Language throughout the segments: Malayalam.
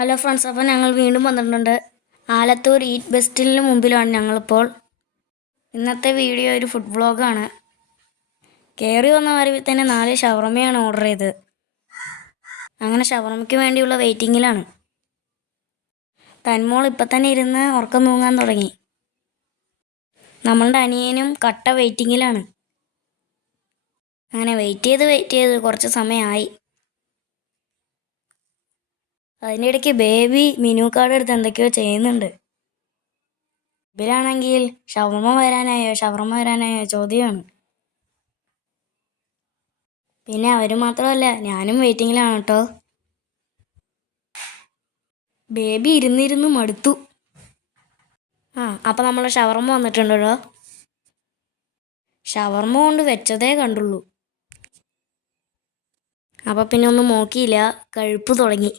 ഹലോ ഫ്രണ്ട്സ് അപ്പോൾ ഞങ്ങൾ വീണ്ടും വന്നിട്ടുണ്ട്. ആലത്തൂർ ഈറ്റ് ബെസ്റ്റിന് മുമ്പിലാണ് ഞങ്ങളിപ്പോൾ. ഇന്നത്തെ വീഡിയോ ഒരു ഫുഡ് വ്ളോഗാണ് കയറി വന്ന വരവിൽ തന്നെ നാല് ഷവർമയാണ് ഓർഡർ ചെയ്തത്. അങ്ങനെ ഷവർമയ്ക്ക് വേണ്ടിയുള്ള വെയിറ്റിങ്ങിലാണ് തന്മോൾ ഇപ്പം തന്നെ ഇരുന്ന് ഉറക്കം തൂങ്ങാൻ തുടങ്ങി. നമ്മളുടെ അനിയനും കട്ട വെയിറ്റിങ്ങിലാണ് അങ്ങനെ വെയിറ്റ് ചെയ്ത് വെയിറ്റ് ചെയ്ത് കുറച്ച് സമയമായി. അതിന്റെ ഇടയ്ക്ക് ബേബി മിനു കാർഡ് എടുത്ത് എന്തൊക്കെയോ ചെയ്യുന്നുണ്ട്. ഇവരാണെങ്കിൽ ഷവർമ വരാനായോ ഷവർമ വരാനായോ ചോദ്യമാണ്. പിന്നെ അവർ മാത്രമല്ല ഞാനും വെയിറ്റിങ്ങിലാണ് കേട്ടോ. ബേബി ഇരുന്നിരുന്ന് മടുത്തു. ആ അപ്പം നമ്മൾ ഷവർമ വന്നിട്ടുണ്ടല്ലോ. ഷവർമ കൊണ്ട് വെച്ചതേ കണ്ടുള്ളൂ. അപ്പം പിന്നെ ഒന്നും നോക്കിയില്ല കഴുപ്പ് തുടങ്ങി.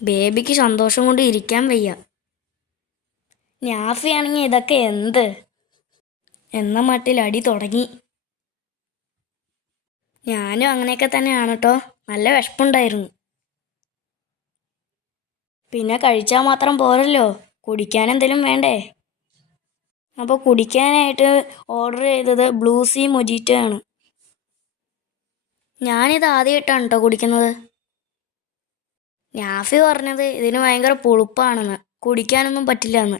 ബേബിക്ക് സന്തോഷം കൊണ്ട് ഇരിക്കാൻ വയ്യ. ഞാഫിയാണെങ്കിൽ ഇതൊക്കെ എന്ത്? എന്ന മട്ടിൽ അടി തുടങ്ങി. ഞാനും അങ്ങനെയൊക്കെ തന്നെയാണ് കേട്ടോ നല്ല വിഷപ്പുണ്ടായിരുന്നു പിന്നെ കഴിച്ചാൽ മാത്രം പോരല്ലോ. കുടിക്കാൻ എന്തെങ്കിലും വേണ്ടേ? അപ്പോൾ കുടിക്കാനായിട്ട് ഓർഡർ ചെയ്തത് ബ്ലൂ സീ മൊജിറ്റോ ആണ്. ഞാനിത് ആദ്യമായിട്ടാണ് കേട്ടോ കുടിക്കുന്നത്. നാഫി പറഞ്ഞത് ഇതിന് ഭയങ്കര പുളിപ്പാണെന്ന്. കുടിക്കാനൊന്നും പറ്റില്ല എന്ന്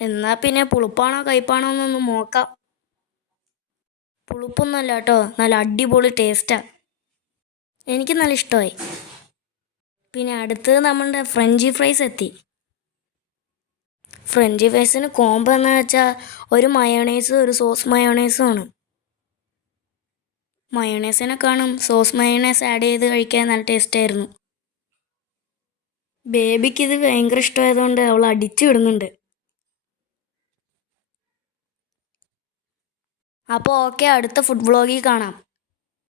എന്നാ പിന്നെ പുളിപ്പാണോ കയ്പാണോ എന്നൊന്ന് നോക്കാം. പുളിപ്പൊന്നുമല്ല കേട്ടോ. നല്ല അടിപൊളി ടേസ്റ്റാ എനിക്ക് നല്ല ഇഷ്ടമായി. പിന്നെ അടുത്തത് നമ്മളുടെ ഫ്രഞ്ച് ഫ്രൈസ് എത്തി. ഫ്രഞ്ച് ഫ്രൈസിന് കോംബോ എന്ന് വെച്ചാൽ ഒരു മയോണൈസും ഒരു സോസ് മയോണൈസും ആണ്. മയോണൈസിനെ കാണും. സോസ് മയോണൈസ് ആഡ് ചെയ്ത് കഴിക്കാൻ നല്ല ടേസ്റ്റ് ആയിരുന്നു. ബേബിക്ക് ഇത് ഭയങ്കര ഇഷ്ടമായതുകൊണ്ട് അവൾ അടിച്ചു വിടുന്നുണ്ട്. അപ്പോൾ ഓക്കെ അടുത്ത ഫുഡ് വ്ളോഗിൽ കാണാം.